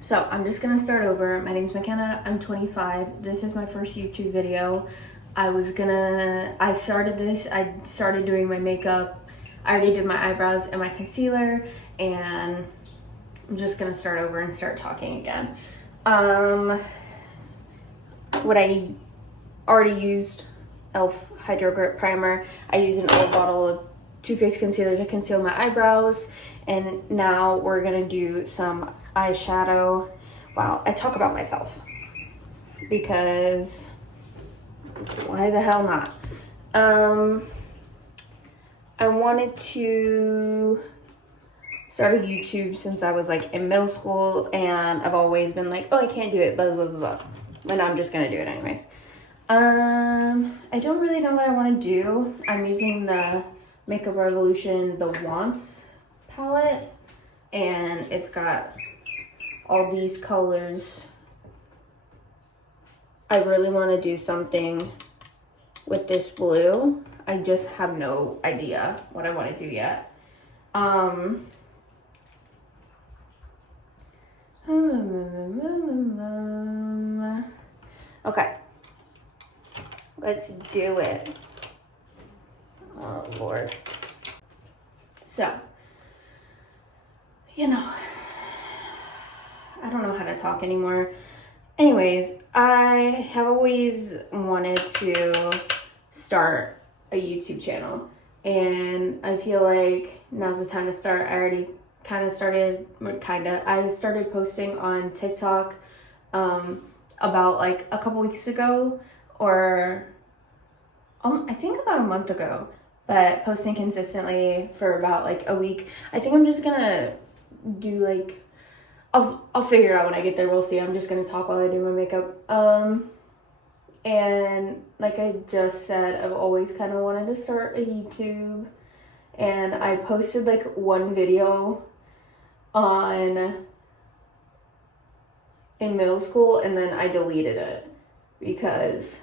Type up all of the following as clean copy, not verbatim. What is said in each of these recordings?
So I'm just gonna start over. My name's McKenna. I'm 25. This is my first YouTube video. I started doing my makeup. I already did my eyebrows and my concealer, and I'm just gonna start over and start talking again. What I already used, e.l.f. Hydro Grip Primer. I use an old bottle of Too Faced concealer to conceal my eyebrows, and now we're gonna do some eyeshadow. Wow, I talk about myself because why the hell not? I wanted to start a YouTube since I was like in middle school, and I've always been like, oh, I can't do it, blah blah blah blah. And I'm just gonna do it anyways. I don't really know what I want to do. I'm using the Makeup Revolution The Wants palette, and it's got all these colors. I really want to do something with this blue. I just have no idea what I want to do yet. Okay. Let's do it. Oh, Lord. So, I don't know how to talk anymore. Anyways, I have always wanted to start a YouTube channel, and I feel like now's the time to start. I already I started posting on TikTok about like a couple weeks ago, or I think about a month ago, but posting consistently for about like a week. I think I'm just gonna do like, I'll figure it out when I get there. We'll see. I'm just gonna talk while I do my makeup. And like I just said, I've always kind of wanted to start a YouTube, and I posted like one video in middle school, and then I deleted it because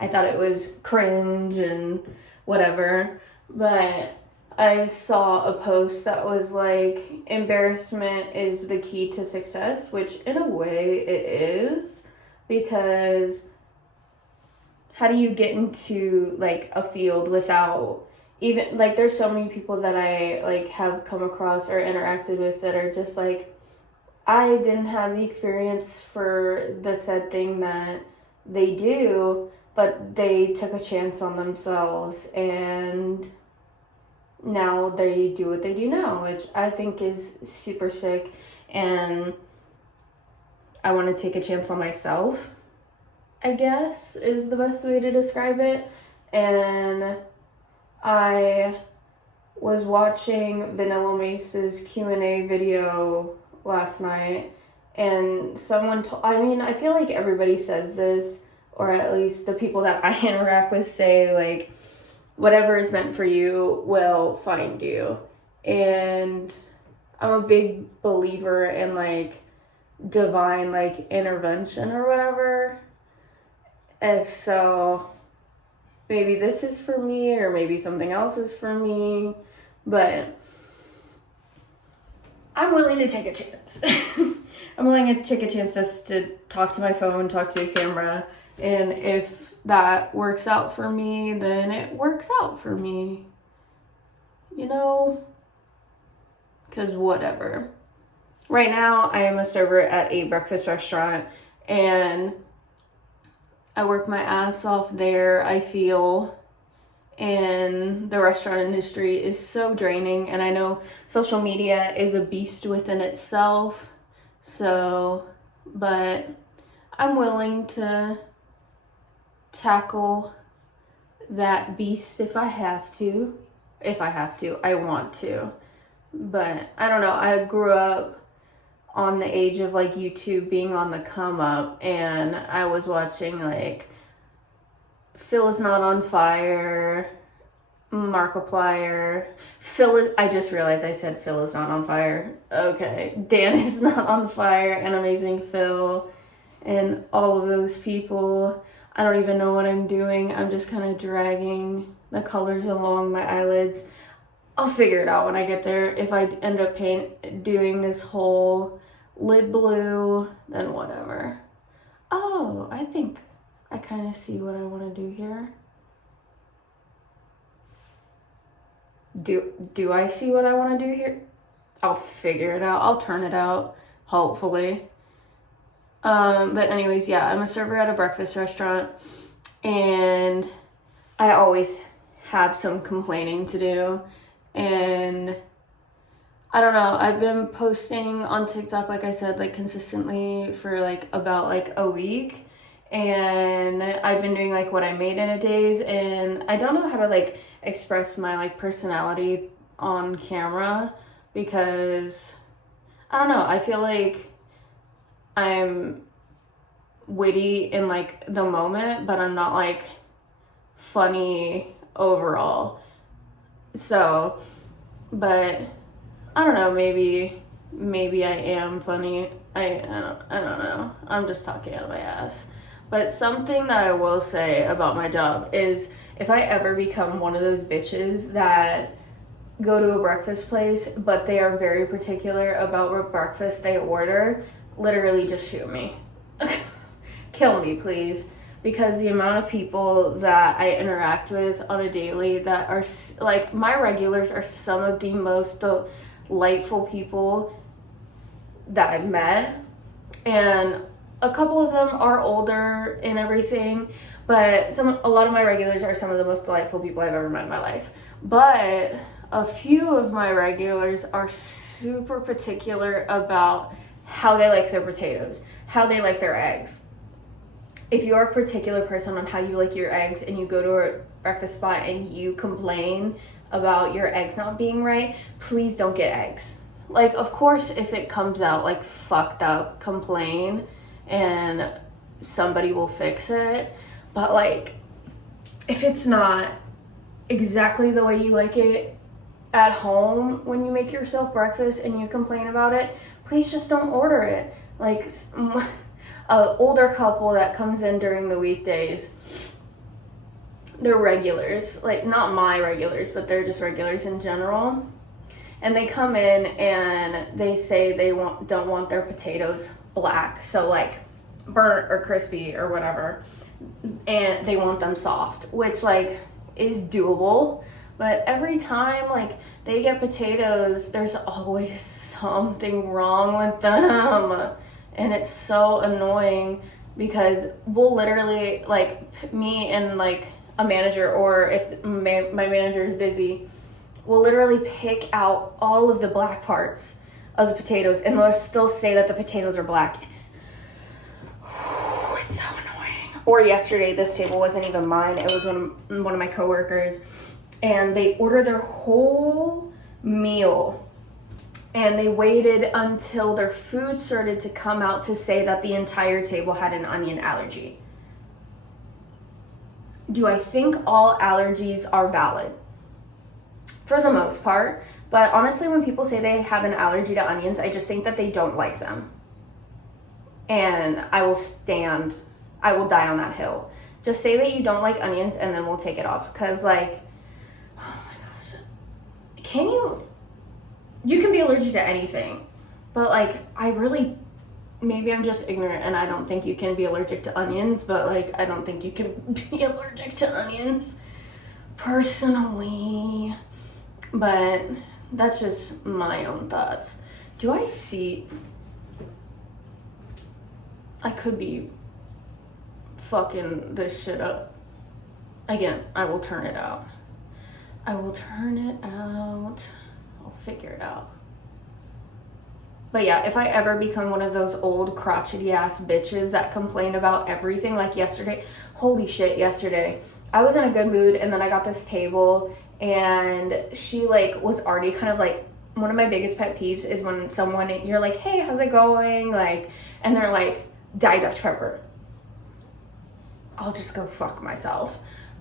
I thought it was cringe and whatever. But I saw a post that was like, embarrassment is the key to success, which in a way it is, because how do you get into like a field without even like, there's so many people that I like have come across or interacted with that are just like, I didn't have the experience for the said thing that they do, but they took a chance on themselves, and now they do what they do now, which I think is super sick. And I want to take a chance on myself, I guess, is the best way to describe it. And I was watching Vanilla Mace's Q&A video last night, and I feel like everybody says this, or at least the people that I interact with say, like, whatever is meant for you will find you. And I'm a big believer in like divine like intervention or whatever. And so maybe this is for me, or maybe something else is for me, but I'm willing to take a chance. I'm willing to take a chance just to talk to my phone, talk to a camera, and if that works out for me, then it works out for me. Because whatever. Right now, I am a server at a breakfast restaurant, and I work my ass off there, I feel. And the restaurant industry is so draining, and I know social media is a beast within itself. But I'm willing to tackle that beast if I have to. I want to. But I don't know, I grew up on the age of like YouTube being on the come up, and I was watching like Phil is Not on Fire, Markiplier, I just realized I said Phil is Not on Fire. Okay, Dan is Not on Fire, and Amazing Phil, and all of those people. I don't even know what I'm doing. I'm just kind of dragging the colors along my eyelids. I'll figure it out when I get there. If I end up doing this whole lid blue, then whatever. Oh, I think I kind of see what I want to do here. Do I see what I want to do here? I'll figure it out. I'll turn it out, hopefully. But anyways, yeah, I'm a server at a breakfast restaurant, and I always have some complaining to do, and I don't know, I've been posting on TikTok, like I said, like consistently for like about like a week, and I've been doing like what I made in a days, and I don't know how to like express my like personality on camera because I don't know, I feel like I'm witty in like the moment, but I'm not like funny overall. So, but I don't know, maybe I am funny. I don't know. I'm just talking out of my ass. But something that I will say about my job is if I ever become one of those bitches that go to a breakfast place, but they are very particular about what breakfast they order, literally just shoot me. Kill me, please. Because the amount of people that I interact with on a daily that are like, my regulars are some of the most delightful people that I've met. And a couple of them are older and everything, but a lot of my regulars are some of the most delightful people I've ever met in my life. But a few of my regulars are super particular about how they like their potatoes, how they like their eggs. If you're a particular person on how you like your eggs and you go to a breakfast spot and you complain about your eggs not being right, please don't get eggs. Like, of course, if it comes out like fucked up, complain and somebody will fix it. But like, if it's not exactly the way you like it at home when you make yourself breakfast and you complain about it, please just don't order it. Like, an older couple that comes in during the weekdays, they're regulars, like not my regulars, but they're just regulars in general, and they come in and they say they don't want their potatoes black, so like burnt or crispy or whatever, and they want them soft, which like is doable. But every time like they get potatoes, there's always something wrong with them. And it's so annoying because we'll literally, like, me and, like, a manager, or if my manager is busy, we'll literally pick out all of the black parts of the potatoes, and they'll still say that the potatoes are black. It's so annoying. Or yesterday, this table wasn't even mine. It was one of my coworkers, and they ordered their whole meal, and they waited until their food started to come out to say that the entire table had an onion allergy. Do I think all allergies are valid? For the most part. But honestly, when people say they have an allergy to onions, I just think that they don't like them. And I will die on that hill. Just say that you don't like onions and then we'll take it off. Because like, oh my gosh. You can be allergic to anything, but like, maybe I'm just ignorant and I don't think you can be allergic to onions, but like, I don't think you can be allergic to onions personally, but that's just my own thoughts. I could be fucking this shit up. Again, I will turn it out. I'll figure it out. But yeah, if I ever become one of those old crotchety ass bitches that complain about everything, like yesterday, holy shit, yesterday, I was in a good mood and then I got this table and she like was already kind of like, one of my biggest pet peeves is when you're like, hey, how's it going? Like, and they're like, Diet Dutch Pepper. I'll just go fuck myself.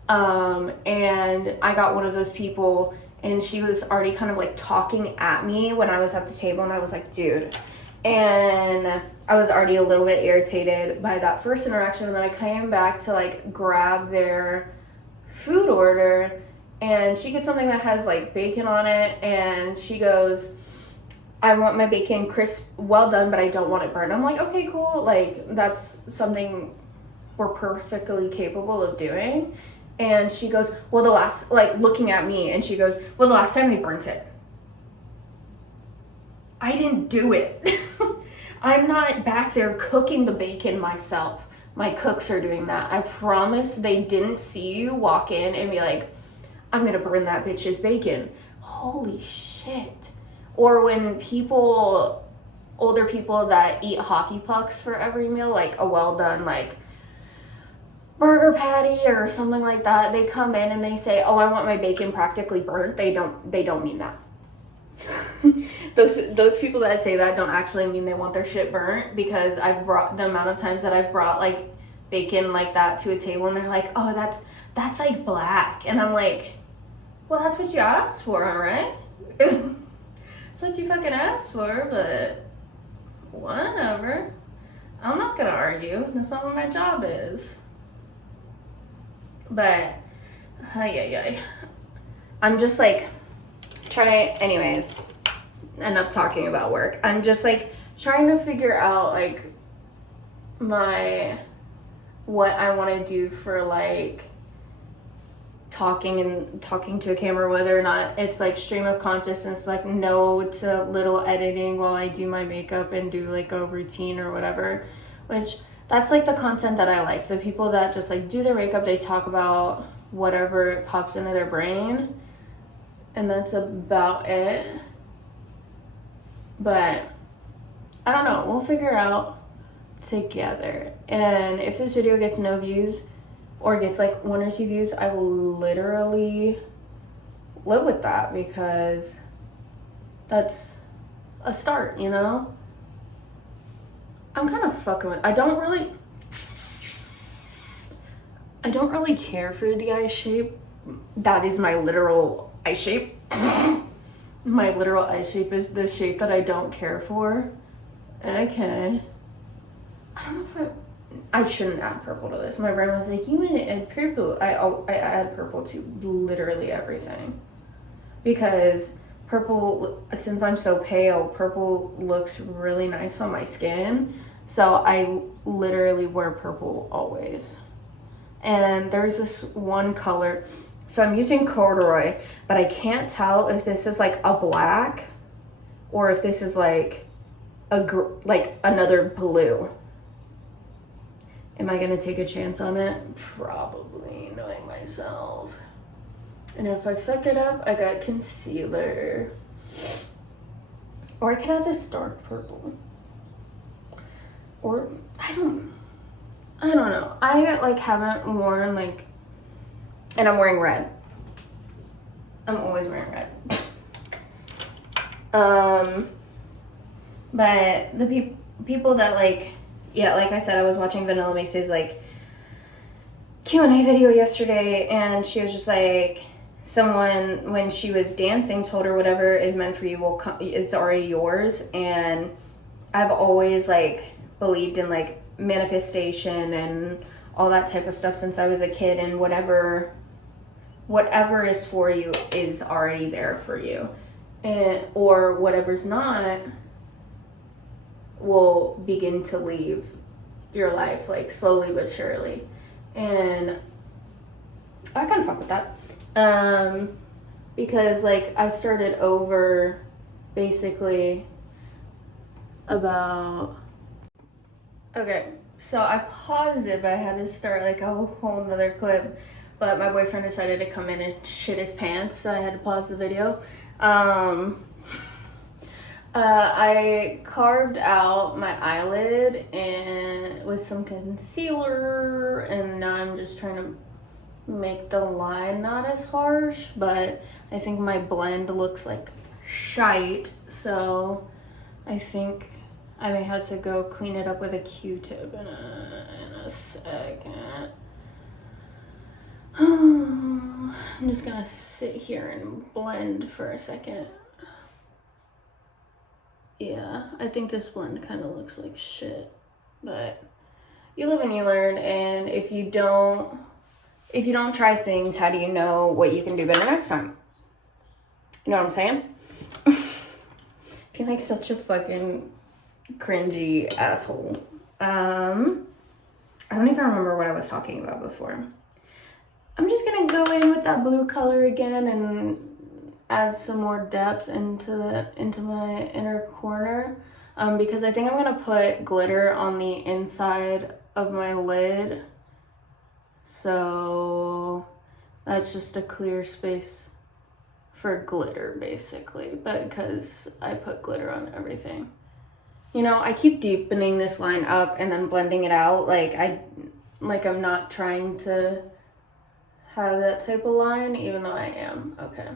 And I got one of those people and she was already kind of like talking at me when I was at the table, and I was like, dude. And I was already a little bit irritated by that first interaction, and then I came back to like grab their food order, and she gets something that has like bacon on it, and she goes, I want my bacon crisp, well done, but I don't want it burned. I'm like, okay, cool. Like, that's something we're perfectly capable of doing. And she goes, well, looking at me, and she goes, well, the last time we burnt it. I didn't do it. I'm not back there cooking the bacon myself. My cooks are doing that. I promise they didn't see you walk in and be like, I'm gonna burn that bitch's bacon. Holy shit. Or when older people that eat hockey pucks for every meal, like a well done, like, burger patty or something like that, they come in and they say, oh, I want my bacon practically burnt. They don't mean that. those people that say that don't actually mean they want their shit burnt, because I've brought the amount of times that I've brought like bacon like that to a table and they're like, oh, that's like black, and I'm like, well, that's what you asked for, alright? That's what you fucking asked for, but whatever. I'm not gonna argue. That's not what my job is. But I'm just like anyways, enough talking about work. I'm just like trying to figure out like what I want to do for like talking to a camera, whether or not it's like stream of consciousness, like no to little editing while I do my makeup and do like a routine or whatever, which that's like the content that I like. The people that just like do their makeup, they talk about whatever pops into their brain, and that's about it. But I don't know, we'll figure out together. And if this video gets no views or gets like 1 or 2 views, I will literally live with that, because that's a start, you know? I'm kind of fucking with, I don't really care for the eye shape. That is my literal eye shape. My literal eye shape is the shape that I don't care for. Okay. I don't know if I shouldn't add purple to this. My brain was like, you want to add purple. I add purple to literally everything. Because purple, since I'm so pale, purple looks really nice on my skin. So I literally wear purple always. And there's this one color. So I'm using corduroy, but I can't tell if this is like a black or if this is like another blue. Am I gonna take a chance on it? Probably, knowing myself. And if I fuck it up, I got concealer. Or I could have this dark purple. Or I don't know. I like haven't worn like, and I'm wearing red. I'm always wearing red. But the people that like, yeah, like I said, I was watching Vanilla Mace's like Q&A video yesterday, and she was just like, someone when she was dancing told her whatever is meant for you will come, it's already yours. And I've always like believed in like manifestation and all that type of stuff since I was a kid, and whatever is for you is already there for you, or whatever's not will begin to leave your life like slowly but surely. And I kind of fuck with that, because like I started over basically about, okay, so I paused it, but I had to start like a whole nother clip, but my boyfriend decided to come in and shit his pants, so I had to pause the video. I carved out my eyelid and with some concealer, and now I'm just trying to make the line not as harsh, but I think my blend looks like shite, so I think I may have to go clean it up with a Q-tip in a second. I'm just gonna sit here and blend for a second. Yeah, I think this blend kind of looks like shit, but you live and you learn, and if you don't try things, how do you know what you can do better next time? You know what I'm saying? If I feel like such a fucking cringy asshole. I don't even remember what I was talking about before. I'm just gonna go in with that blue color again and add some more depth into my inner corner, because I think I'm gonna put glitter on the inside of my lid, so that's just a clear space for glitter basically, but because I put glitter on everything. You know, I keep deepening this line up and then blending it out, I'm not trying to have that type of line, even though I am. Okay.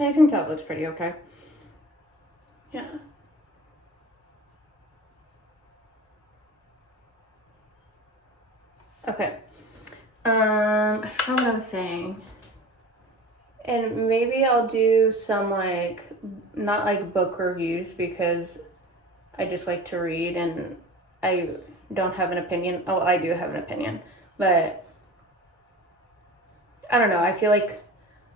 I think that looks pretty okay. Yeah. Okay. I forgot what I was saying. And maybe I'll do some not like book reviews because I just like to read and I don't have an opinion. Oh, I do have an opinion, but I don't know. I feel like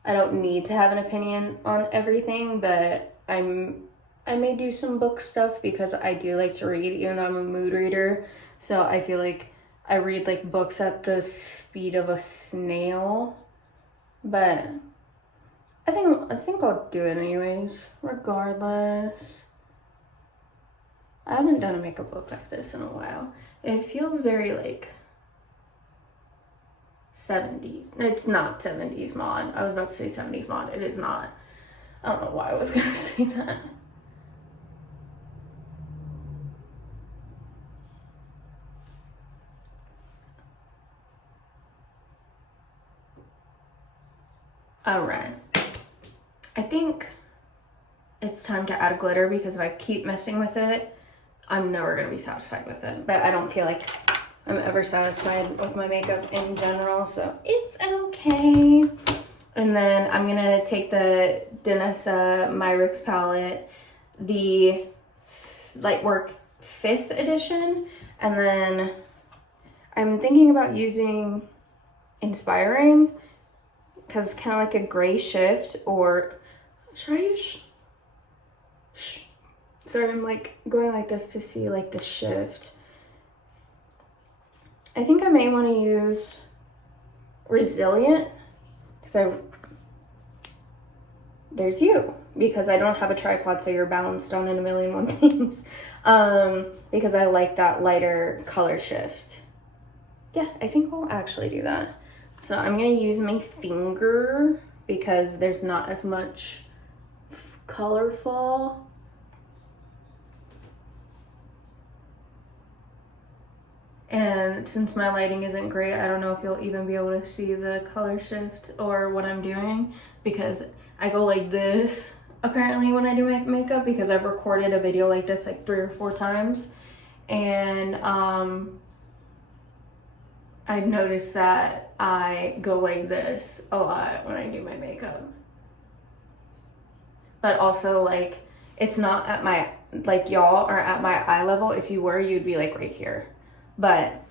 I don't need to have an opinion on everything, but I may do some book stuff because I do like to read, even though I'm a mood reader. So I feel like I read like books at the speed of a snail, but I think I'll do it anyways, regardless. I haven't done a makeup look like this in a while. It feels very like 70s. It's not 70s mod. I was about to say 70s mod. It is not. I don't know why I was gonna say that. Alright. I think it's time to add glitter because if I keep messing with it, I'm never gonna be satisfied with it. But I don't feel like I'm ever satisfied with my makeup in general, so it's okay. And then I'm gonna take the Danessa Myrix palette, the Lightwork 5th edition, and then I'm thinking about using Inspiring because it's kind of like a gray shift, or should I use sorry, I'm like going like this to see like the shift. I think I may want to use Resilient because there's you, because I don't have a tripod, so you're balanced on in a million one things. Because I like that lighter color shift. Yeah, I think we'll actually do that. So I'm gonna use my finger because there's not as much color fall. And since my lighting isn't great, I don't know if you'll even be able to see the color shift or what I'm doing, because I go like this apparently when I do my makeup, because I've recorded a video like this like 3 or 4 times, and I've noticed that I go like this a lot when I do my makeup. But also, like, it's not at my, like, y'all are at my eye level. If you were, you'd be like right here. But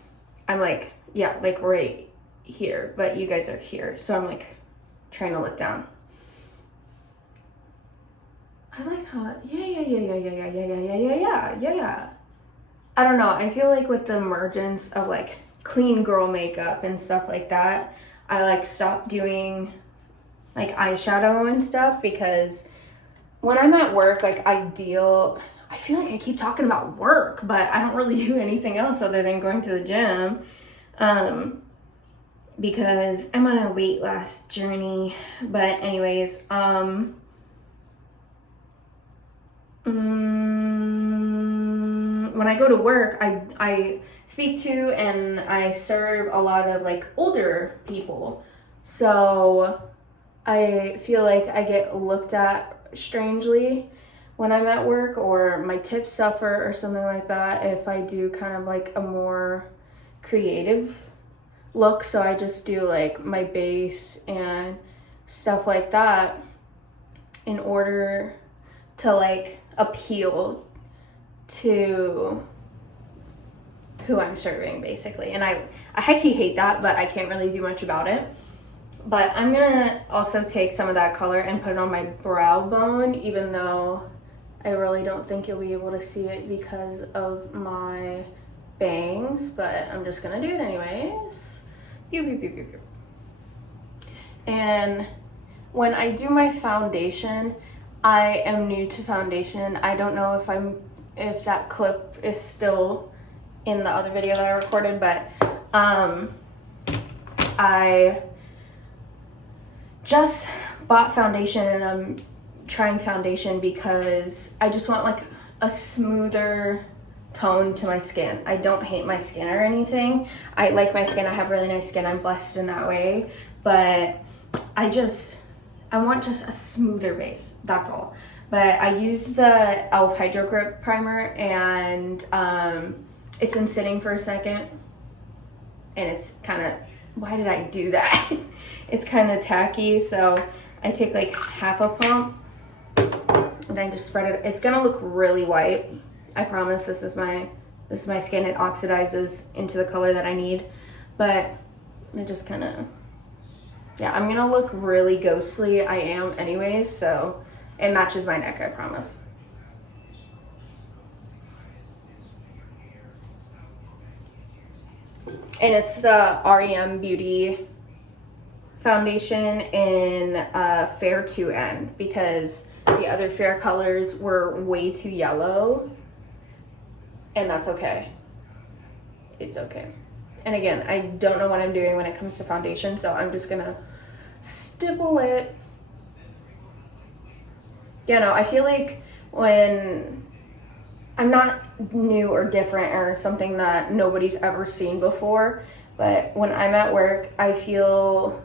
I'm like, yeah, like right here, but you guys are here. So I'm like trying to look down. I like how, yeah. I don't know. I feel like with the emergence of like clean girl makeup and stuff like that, I like stopped doing like eyeshadow and stuff, because when I'm at work, like I feel like I keep talking about work, but I don't really do anything else other than going to the gym, because I'm on a weight loss journey. But anyways, when I go to work, I speak to and I serve a lot of like older people, so I feel like I get looked at strangely when I'm at work, or my tips suffer or something like that if I do kind of like a more creative look. So I just do like my base and stuff like that in order to like appeal to who I'm serving, basically. And I hecky hate that, but I can't really do much about it. But I'm gonna also take some of that color and put it on my brow bone, even though I really don't think you'll be able to see it because of my bangs, but I'm just gonna do it anyways. Pew, pew, pew, pew, pew. And when I do my foundation, I am new to foundation. I don't know if that clip is still in the other video that I recorded, but I just bought foundation and I'm trying foundation because I just want like a smoother tone to my skin. I don't hate my skin or anything. I like my skin. I have really nice skin. I'm blessed in that way, but I want just a smoother base. That's all. But I used the e.l.f. Hydro Grip primer and it's been sitting for a second and it's kind of, why did I do that? It's kind of tacky, so I take like half a pump and I just spread it. It's gonna look really white. I promise. This is my skin. It oxidizes into the color that I need, but it just kind of, yeah, I'm gonna look really ghostly. I am anyways, so it matches my neck, I promise. And it's the REM Beauty foundation in Fair 2N because the other fair colors were way too yellow, and that's okay. It's okay. And again, I don't know what I'm doing when it comes to foundation, so I'm just gonna stipple it. You know, I feel like when I'm not new or different or something that nobody's ever seen before, but when I'm at work, I feel,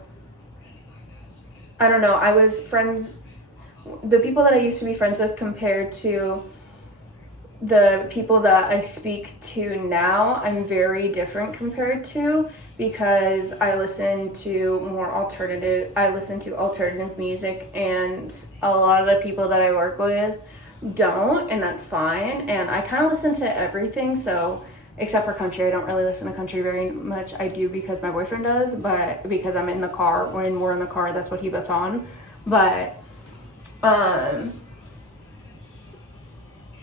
I don't know, I was friends, the people that I used to be friends with compared to the people that I speak to now, I'm very different compared to, because I listen to alternative music, and a lot of the people that I work with don't, and that's fine. And I kind of listen to everything, so except for country. I don't really listen to country very much. I do because my boyfriend does, but because I'm in the car, when we're in the car, that's what he puts on. But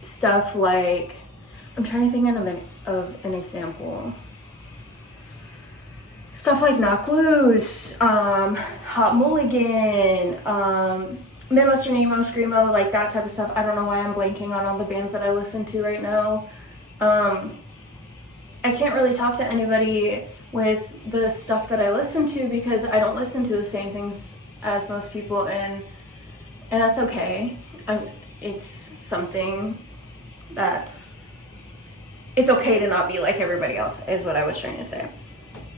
stuff like, I'm trying to think of an example. Stuff like Knock Loose, Hot Mulligan, Midwestern Emo, Screamo, like that type of stuff. I don't know why I'm blanking on all the bands that I listen to right now. I can't really talk to anybody with the stuff that I listen to because I don't listen to the same things as most people, and that's okay. It's something it's okay to not be like everybody else, is what I was trying to say.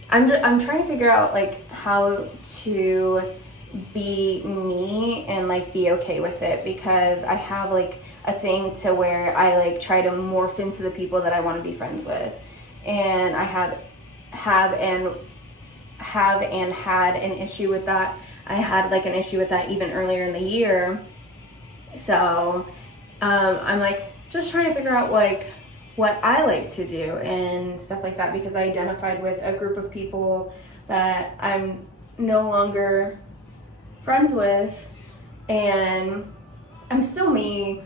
I'm trying to figure out like how to be me and like be okay with it, because I have like a thing to where I like try to morph into the people that I want to be friends with, and I have and had an issue with that. I had like an issue with that even earlier in the year, so I'm like just trying to figure out like what I like to do and stuff like that, because I identified with a group of people that I'm no longer friends with, and I'm still me,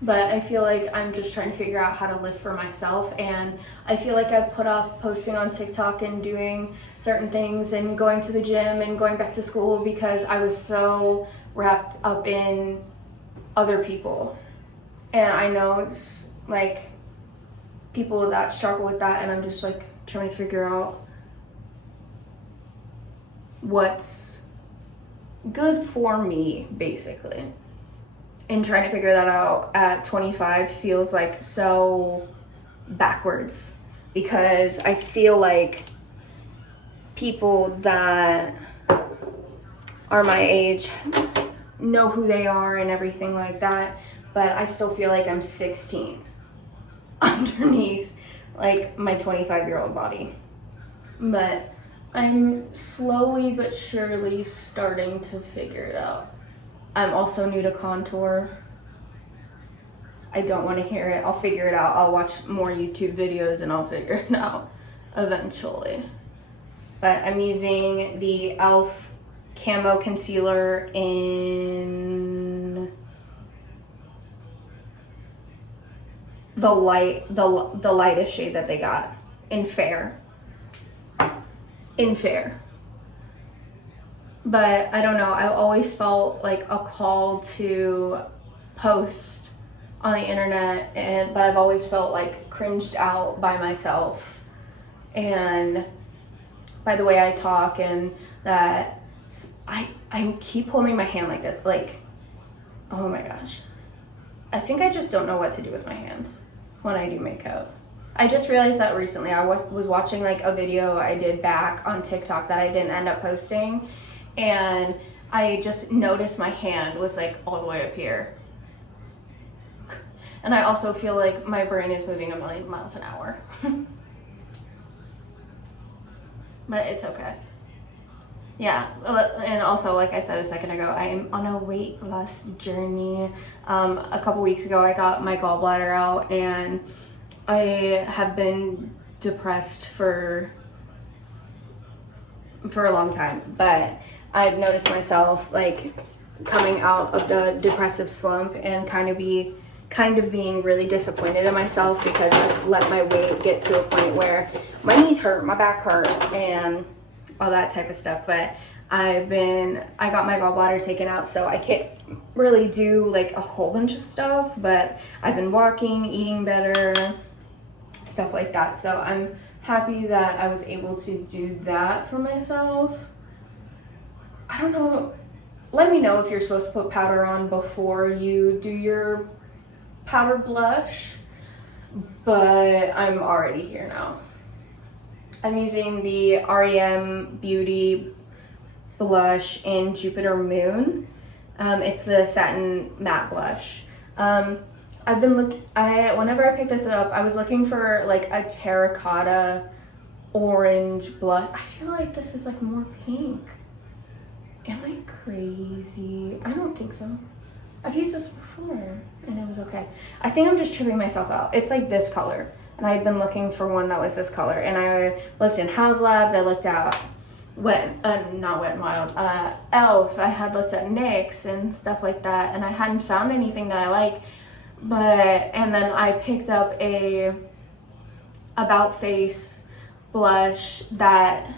but I feel like I'm just trying to figure out how to live for myself. And I feel like I've put off posting on TikTok and doing certain things and going to the gym and going back to school because I was so wrapped up in other people. And I know it's like people that struggle with that, and I'm just like trying to figure out what's good for me, basically. And trying to figure that out at 25 feels like so backwards, because I feel like people that are my age know who they are and everything like that, but I still feel like I'm 16 underneath like my 25-year-old body. But I'm slowly but surely starting to figure it out. I'm also new to contour. I don't want to hear it. I'll figure it out. I'll watch more YouTube videos and I'll figure it out eventually. But I'm using the e.l.f. Camo Concealer in the lightest shade that they got, in Fair. But I don't know, I always felt like a call to post on the internet, but I've always felt like cringed out by myself and by the way I talk, and that I keep holding my hand like this, like, oh my gosh. I think I just don't know what to do with my hands when I do makeup. I just realized that recently. I was watching like a video I did back on TikTok that I didn't end up posting, and I just noticed my hand was like all the way up here. And I also feel like my brain is moving a million miles an hour. But it's okay. Yeah, and also, like I said a second ago, I'm on a weight loss journey. A couple weeks ago, I got my gallbladder out, and I have been depressed for a long time. But I've noticed myself like coming out of the depressive slump and kind of being really disappointed in myself because I let my weight get to a point where my knees hurt, my back hurt, and all that type of stuff. But I got my gallbladder taken out, so I can't really do like a whole bunch of stuff, but I've been walking, eating better, stuff like that. So I'm happy that I was able to do that for myself. I don't know, let me know if you're supposed to put powder on before you do your powder blush, but I'm already here now. I'm using the REM Beauty blush in Jupiter Moon. It's the satin matte blush. Whenever I picked this up, I was looking for like a terracotta orange blush. I feel like this is like more pink. Am I crazy? I don't think so. I've used this before and it was okay. I think I'm just tripping myself out. It's like this color, and I had been looking for one that was this color, and I looked in Haus Labs, I looked at not Wet n Wild, e.l.f. I had looked at NYX and stuff like that, and I hadn't found anything that I like. And then I picked up a About Face blush that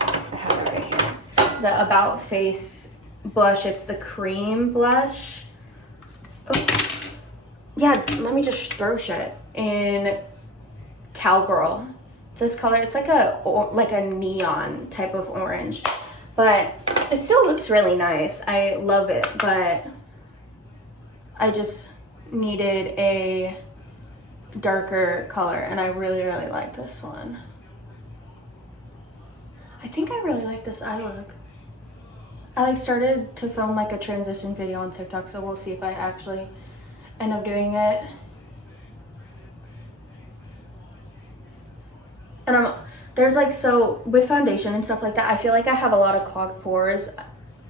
I have it right here. The About Face blush, it's the cream blush. Oh, yeah, let me just throw shit in Cowgirl. This color, it's like a neon type of orange, but it still looks really nice. I love it, but I just needed a darker color, and I really, really like this one. I think I really like this eye look. I started to film like a transition video on TikTok, so we'll see if I actually end up doing it. And there's like, so with foundation and stuff like that, I feel like I have a lot of clogged pores.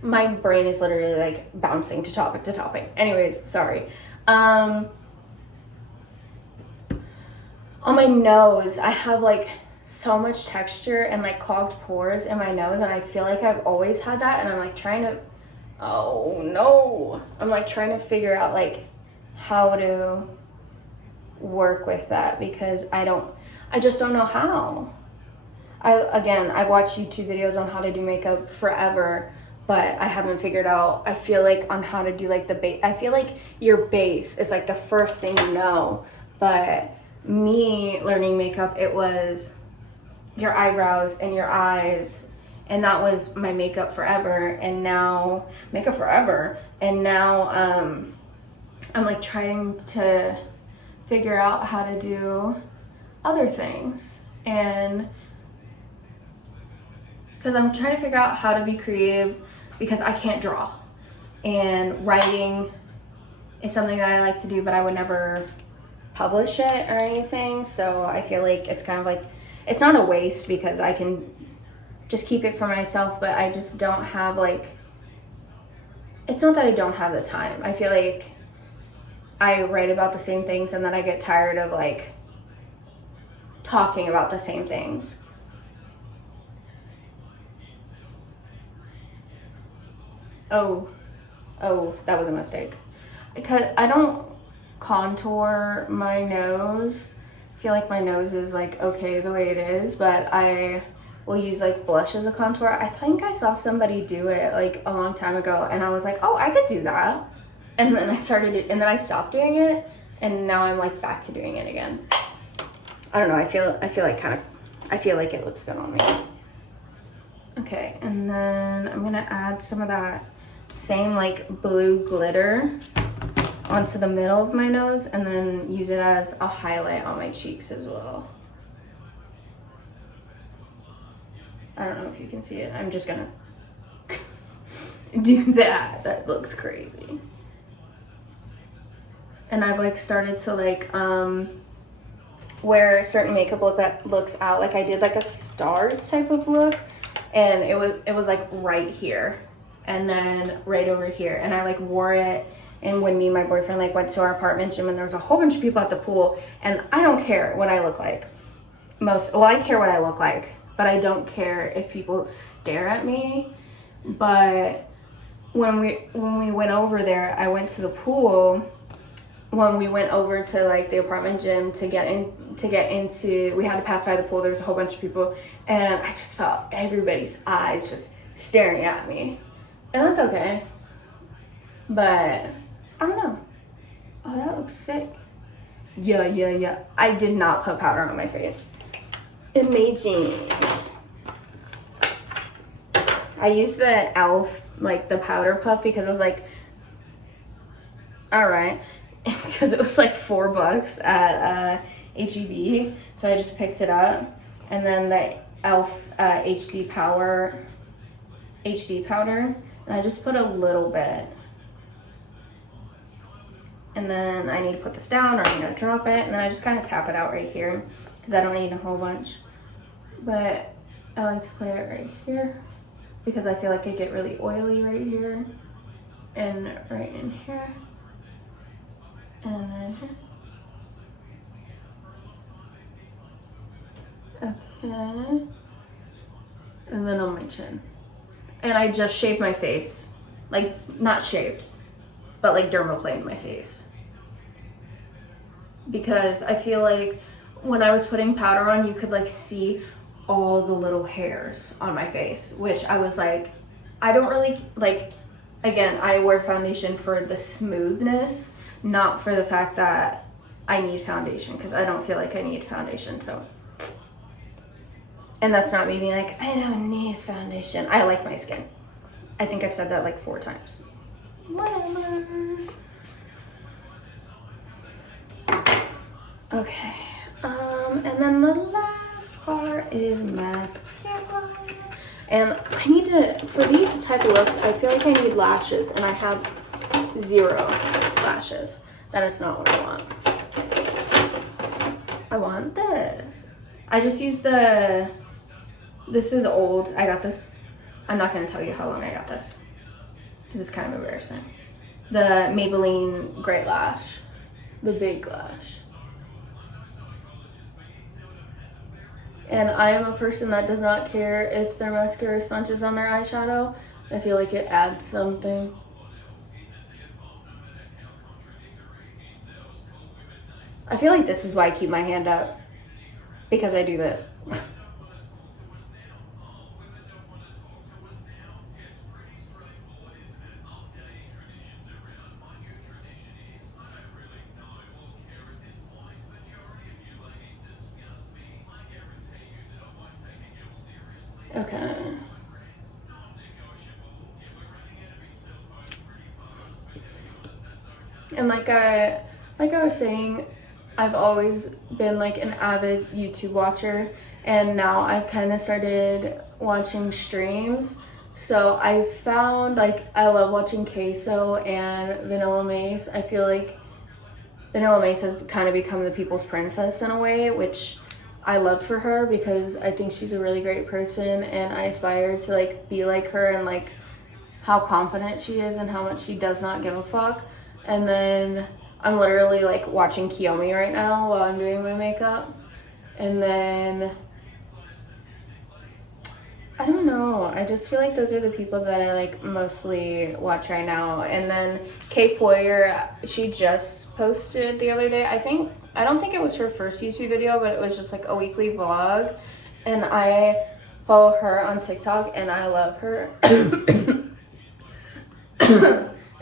My brain is literally like bouncing to topic to topic. Anyways, sorry. On my nose, I have like so much texture and like clogged pores in my nose, and I feel like I've always had that, and I'm like trying to, oh no, I'm like trying to figure out like how to work with that, because I just don't know how. I've watched YouTube videos on how to do makeup forever, but I haven't figured out, I feel like, on how to do like the base. I feel like your base is like the first thing you know, but me learning makeup, it was your eyebrows and your eyes, and that was my makeup forever. And now I'm like trying to figure out how to do other things, and because I'm trying to figure out how to be creative, because I can't draw, and writing is something that I like to do, but I would never publish it or anything. So I feel like it's kind of like, it's not a waste because I can just keep it for myself, but I just don't have like, it's not that I don't have the time. I feel like I write about the same things and then I get tired of like talking about the same things. Oh, that was a mistake. Because I don't contour my nose. I feel like my nose is like okay the way it is, but I will use like blush as a contour. I think I saw somebody do it like a long time ago and I was like, oh, I could do that. And then I stopped doing it and now I'm like back to doing it again. I don't know, I feel like it looks good on me. Okay, and then I'm gonna add some of that same like blue glitter onto the middle of my nose and then use it as a highlight on my cheeks as well. I don't know if you can see it. I'm just gonna do that. That looks crazy. And I've like started to like wear certain makeup look that looks out. Like I did like a stars type of look and it was like right here and then right over here. And I like wore it and when me and my boyfriend like went to our apartment gym and there was a whole bunch of people at the pool and I don't care what I look like. I care what I look like, but I don't care if people stare at me. But when we went over there, I went to the pool. When we went over to like the apartment gym to get into, we had to pass by the pool. There was a whole bunch of people and I just felt everybody's eyes just staring at me. And that's okay. But I don't know. Oh, that looks sick. Yeah. I did not put powder on my face. Amazing. I used the e.l.f. like the powder puff because I was like, all right. Because it was like $4 at H-E-B, so I just picked it up. And then the e.l.f. HD powder, and I just put a little bit. And then I need to put this down or I'm gonna drop it, and then I just kind of tap it out right here because I don't need a whole bunch. But I like to put it right here because I feel like I get really oily right here and right in here. And then okay, and then on my chin. And I just shaved my face, like not shaved, but like dermaplaned my face because I feel like when I was putting powder on, you could like see all the little hairs on my face, which I was like, I don't really like. Again, I wear foundation for the smoothness, not for the fact that I need foundation, because I don't feel like I need foundation. So, and that's not me being like, I don't need foundation. I like my skin. I think I've said that like 4 times. Whatever. Okay. And then the last part is mascara. And I need to, for these type of looks, I feel like I need lashes, and I have 0 lashes. That is not what I want. I want this. I just use this is old. I got this, I'm not going to tell you how long I got this, because it's kind of embarrassing. The Maybelline Great Lash, the big lash. And I am a person that does not care if their mascara sponges on their eyeshadow. I feel like it adds something. I feel like this is why I keep my hand up, because I do this. Okay. And like I was saying, I've always been like an avid YouTube watcher, and now I've kind of started watching streams. So I found like I love watching Queso and Vanilla Mace. I feel like Vanilla Mace has kind of become the people's princess in a way, which I love for her because I think she's a really great person, and I aspire to like be like her, and like how confident she is and how much she does not give a fuck. And then I'm literally like watching Kiyomi right now while I'm doing my makeup. And then, I don't know, I just feel like those are the people that I like mostly watch right now. And then Kay Poyer, she just posted the other day, I don't think it was her first YouTube video, but it was just like a weekly vlog. And I follow her on TikTok and I love her.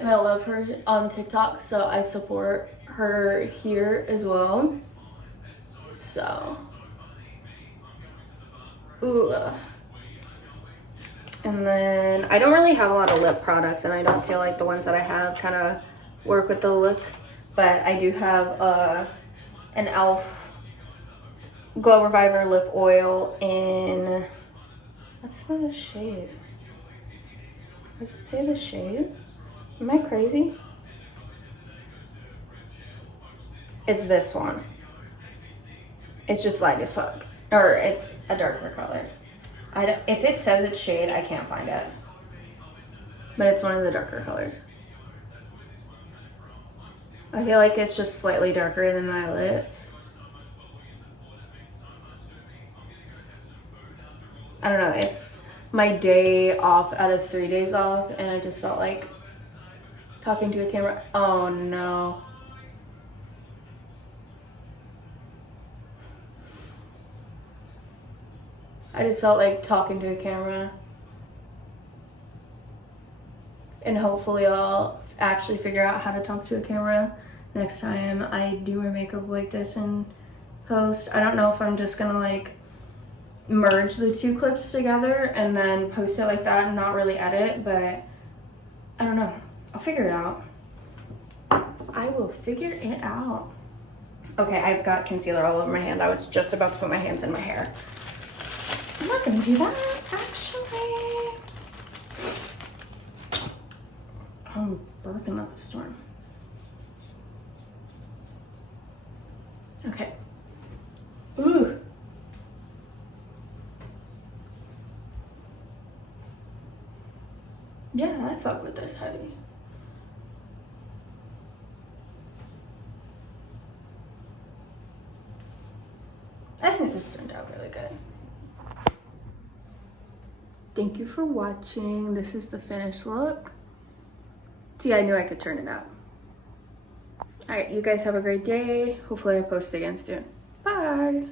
And I love her on TikTok, so I support her here as well. So, ooh. And then I don't really have a lot of lip products, and I don't feel like the ones that I have kind of work with the look. But I do have an e.l.f. Glow Reviver lip oil in, what's the shade? Does it say the shade? Am I crazy? It's this one. It's just light as fuck. Or it's a darker color. If it says it's shade, I can't find it. But it's one of the darker colors. I feel like it's just slightly darker than my lips. I don't know, it's my day off out of 3 days off, and I just felt like talking to a camera. Oh no. I just felt like talking to a camera. And hopefully I'll actually figure out how to talk to a camera next time I do my makeup like this and post. I don't know if I'm just gonna like merge the two clips together and then post it like that and not really edit, but I don't know. I'll figure it out. I will figure it out. Okay, I've got concealer all over my hand. I was just about to put my hands in my hair. I'm not gonna do that, actually. I'm barking up a storm. Okay. Ooh. Yeah, I fuck with this heavy. I think this turned out really good. Thank you for watching. This is the finished look. See, I knew I could turn it out. All right, you guys have a great day. Hopefully I post again soon. Bye.